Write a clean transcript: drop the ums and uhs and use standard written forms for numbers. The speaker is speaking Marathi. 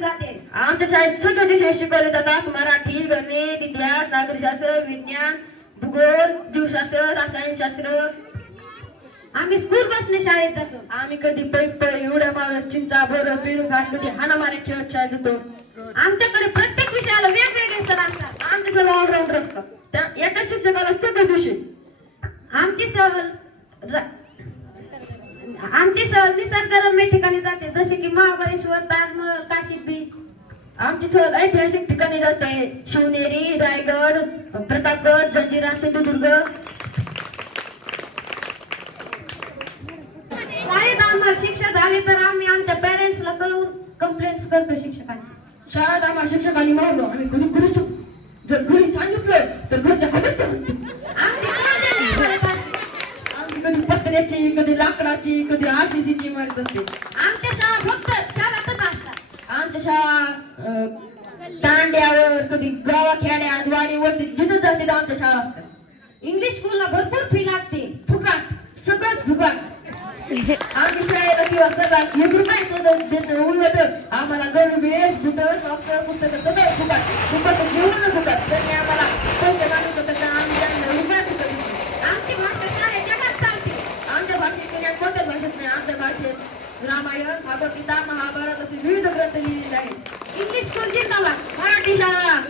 जाते. आमच्या शाळेत सगळे विषय शिकवले जातात. मराठी, गणित, इतिहास, नागरिकशास्त्र, विज्ञान, भूगोल, जीवशास्त्र, रसायनशास्त्र. आम्ही स्कूल बसने शाळेत जातो. आम्ही कधी पै उड्या मारत चिंचा बोर पेरू घाट कधी हाणामाऱ्या खेळत शाळेत जातो. आमच्याकडे प्रत्येक विषयाला वेगवेगळे सर असतात. आमचे सगळं ऑलराऊंडर असतात. त्या एका शिक्षकाला सगळेच विषय. आमची सहल निसर्गरम्य ठिकाणी जाते, जसे की महाबळेश्वर, ताजमहल, काशी बीच. आमची सहल ऐतिहासिक ठिकाणी जाते. शिवनेरी, रायगड, प्रतापगड, जंजिरा, सिंधुदुर्ग. शाळेत आम्हाला शिक्षा झाली तर आम्ही आमच्या पॅरेंट्सला कळवून कंप्लेंट्स करतो शिक्षकांची. शाळेत आम्हाला शिक्षकांनी मारलो आम्ही कधी करू शकतो. जर घरी सांगितलं तर घरच्या हवेच आमची सहल त्यांनी करत असते. आमची कधी पत्र्याची, कधी लाकडाची, कधी आरसीसीची मारत असते. आमच्या शाळा फक्त शाळेतच असतात. आमच्या शाळा तांड्यावर, कधी गावाखेड्यात, वाडीवरती जिथं जाते आमच्या शाळा असतात. इंग्लिश स्कूलला भरपूर फी लागते. फुकाट, सगळं फुकाट. आम्ही शाळेला किंवा सगळ्यात देतो. उलट आम्हाला गणवेश, बुटं, सॉक्स, पुस्तकं सगळं फुकाट. फुकट जेवण फुकाट. त्यांनी आम्हाला पैसे मागत होते आम्ही त्यांना रुपया फुकट. आमची भाषा साऱ्या जगात चालते. आमच्या भाषेत किंवा कोणत्याच भाषेत नाही. आमच्या भाषेत रामायण, भगवद्गीता, महाभारत असे विविध ग्रंथ लिहिलेले आहेत. इंग्लिश स्कूल जिंदाबाद. मराठी शाळा